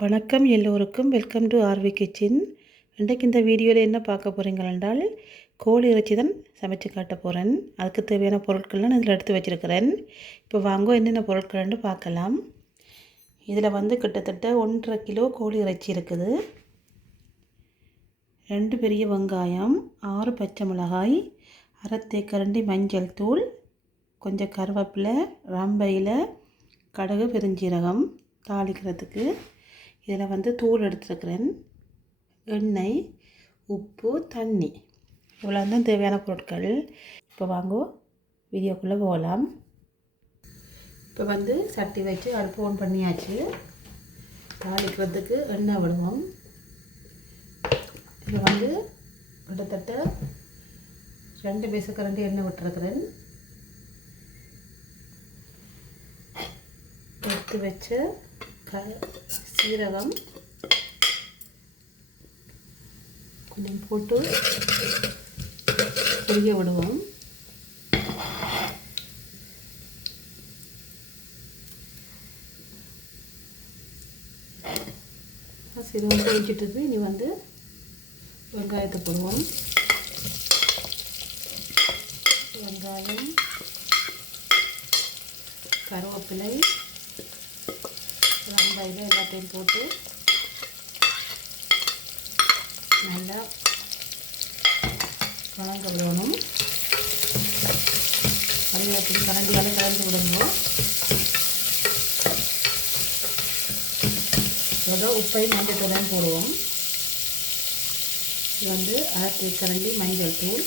வணக்கம் எல்லோருக்கும். Welcome to RV kitchen. இன்றைக்கு இந்த வீடியோவில் என்ன பார்க்க போகிறீங்கள் என்றால், கோழி இறைச்சி தான் சமைச்சு காட்ட போகிறேன். அதுக்கு தேவையான பொருட்கள்லாம் நான் இதில் எடுத்து வச்சுருக்கிறேன். இப்போ வாங்க என்னென்ன பொருட்கள்னு பார்க்கலாம். இதில் கிட்டத்தட்ட 1.5 கிலோ கோழி இறைச்சி இருக்குது. 2 பெரிய வெங்காயம், 6 பச்சை மிளகாய், அரை தேக்கரண்டி மஞ்சள் தூள், கொஞ்சம் கருவேப்பிலை, ரம்பையில், கடுகு, பெருஞ்சீரகம் தாளிக்கிறதுக்கு. இதில் தூள் எடுத்துருக்கிறேன், எண்ணெய், உப்பு, தண்ணி. இவ்வளோ தான் தேவையான பொருட்கள். இப்போ வாங்க வீடியோக்குள்ளே போகலாம். இப்போ சட்டி வச்சு அடுப்பு ஆன் பண்ணியாச்சு. தாளிக்கிறதுக்கு எண்ணெய் விடுவோம். இதில் கிட்டத்தட்ட 2 மேசக்கரண்டி எண்ணெய் விட்டுருக்கிறேன். எடுத்து வச்ச சீரகம் கொஞ்சம் போட்டு பொரிய விடுவோம். சீரகம் பொரிச்சிட்டு இனி வெங்காயத்தை போடுவோம். வெங்காயம், கருவேப்பிலை, ரம்பையில் எல்லாத்தையும் போட்டு நல்லா வதங்க விடணும். கறிவேப்பிலை கரண்டியால் கலந்து விடுவோம். இதோட உப்பையும் மஞ்சள் தூளையும் போடுவோம். இது அரை தேக்கரண்டி மஞ்சள் தூள்,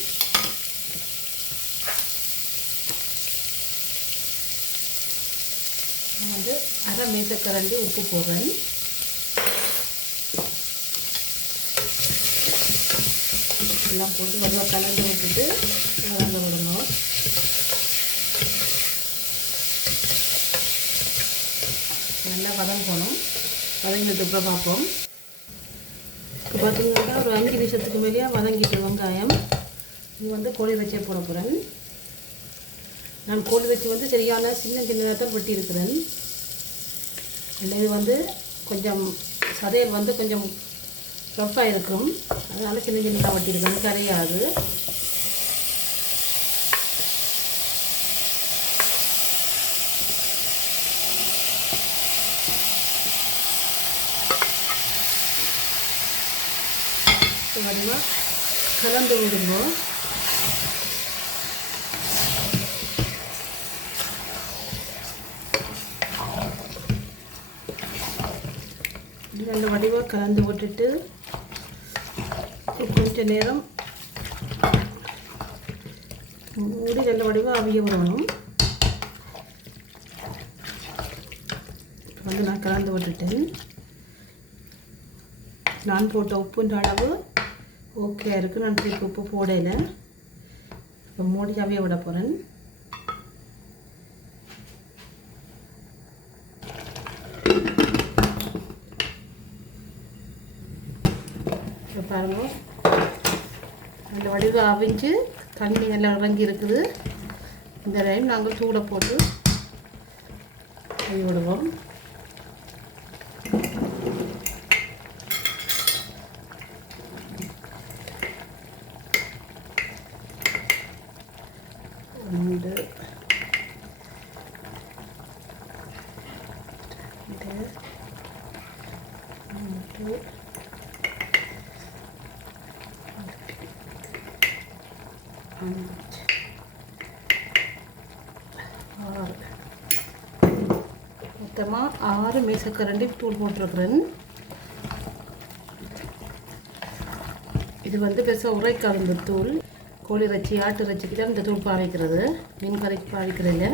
அரை மேசக்கரண்டி உப்பு போடுறேன். எல்லாம் போட்டு நல்லா கலந்து விட்டுட்டு வதங்க விடணும். நல்லா வதங்கணும். வதங்கிட்டு அப்புறம் பார்ப்போம். இப்போ பார்த்தீங்கன்னா ஒரு 5 நிமிஷத்துக்கு மேலேயே வதங்கிட்டு வெங்காயம். இது கோழி இறைச்சியை போட போகிறேன். நான் கோழி இறைச்சி சரியான சின்னதாக தான் வெட்டியிருக்கிறேன். இது கொஞ்சம் சதையல் கொஞ்சம் ரஃப்பாக இருக்கும், அதனால் சின்னதாக வெட்டியிருக்கேன், கரையாது. அதிகமாக கலந்து விடும்போது நல்ல வடிவாக கலந்து விட்டுட்டு கொஞ்சம் நேரம் மூடி நல்ல வடிவாக அவிய விடணும். நான் கலந்து விட்டுட்டேன். நான் போட்ட உப்புன்ற அளவு ஓகே இருக்குது. நான் திருப்பி உப்பு போடலை. இப்போ மூடி அவிய விட போகிறேன். பாருங்க, அந்த வடிவு அவிஞ்சு தண்ணி நல்லா இறங்கி இருக்குது. இந்த டைம் நாங்கள் சூடை போட்டு விடுவோம். மொத்தமாக 6 மேசக்கரண்டி தூள் போட்டிருக்கிறேன். இது பெருசாக உரைக்காது. இந்த தூள் கோழி இறைச்சி, ஆட்டு இறைச்சிக்கு தான் இந்த தூள் பாவிக்கிறது, மீன் கறிக்கு பாவிக்கிறதில்ல.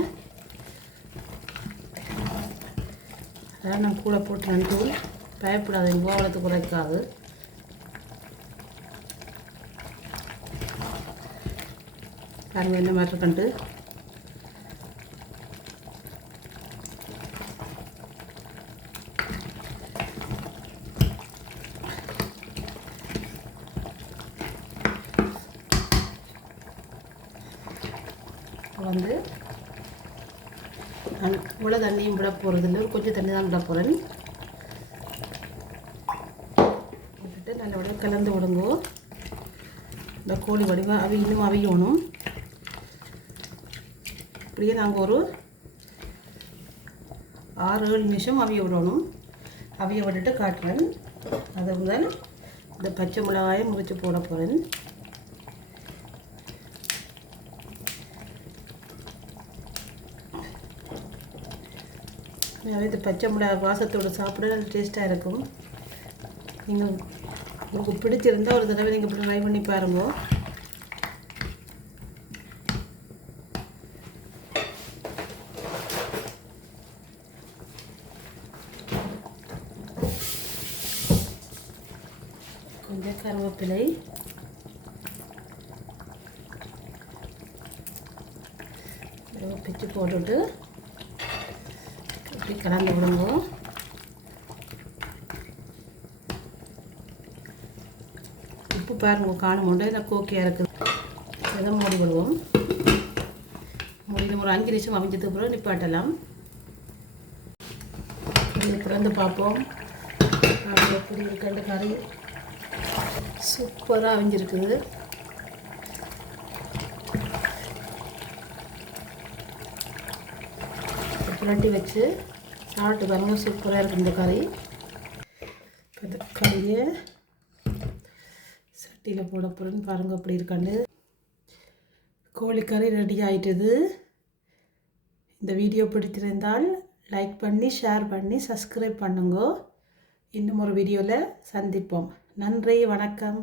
அதான் நான் கூட போட்டுறேன் தூள். பயப்படாது, கோவலத்துக்கு உரைக்காது. பாருங்க என்ன மாதிரி இருக்கண்டு. நான் இவ்வளோ தண்ணியும் விட போகிறதில்லை, கொஞ்சம் தண்ணி தான் விட போகிறேன். நல்லபடியாக கலந்து விடுங்கோ. இந்த கோழி வடிவம் இன்னும் அவியணும். இப்படியே நாங்கள் ஒரு 6-7 நிமிஷம் அவிய விடணும். அவிய விட்டுட்டு காட்டுறேன். அதை முதல் இந்த பச்சை மிளகாயை முறித்து போட போகிறேன். இது பச்சை மிளகாய் வாசத்தோடு சாப்பிட நல்ல டேஸ்ட்டாக இருக்கும். நீங்கள் உங்களுக்கு பிடிச்சிருந்தால் ஒரு தடவை நீங்கள் இப்படி ட்ரை பண்ணி பாருங்க. கொஞ்சம் கருவேப்பிலை, பிச்சு போட்டுட்டு இப்படி கலந்து விடுங்க. உப்பு பாருங்க காணும் உண்டு எனக்கு ஓகேயாக இருக்குது. இதை மூடி விடுவோம். மூடி ஒரு 5 நிமிஷம் அவிஞ்சதுக்கு பிறகு நிப்பாட்டலாம். பிறந்து பார்ப்போம். எப்படி இருக்க கறி சூப்பராக அவிஞ்சிருக்குது. புரட்டி வச்சு சாப்பிட்டு பாருங்க, சூப்பராக இருக்குது இந்த கறி. இந்த கறியை சட்டியில் போட போகிறேன்னு பாருங்கள் அப்படி இருக்காண்டு. கோழிக்கறி ரெடி ஆகிட்டுது. இந்த வீடியோ பிடித்திருந்தால் லைக் பண்ணி ஷேர் பண்ணி சப்ஸ்கிரைப் பண்ணுங்க. இன்னும் ஒரு வீடியோவில் சந்திப்போம். நன்றி, வணக்கம்.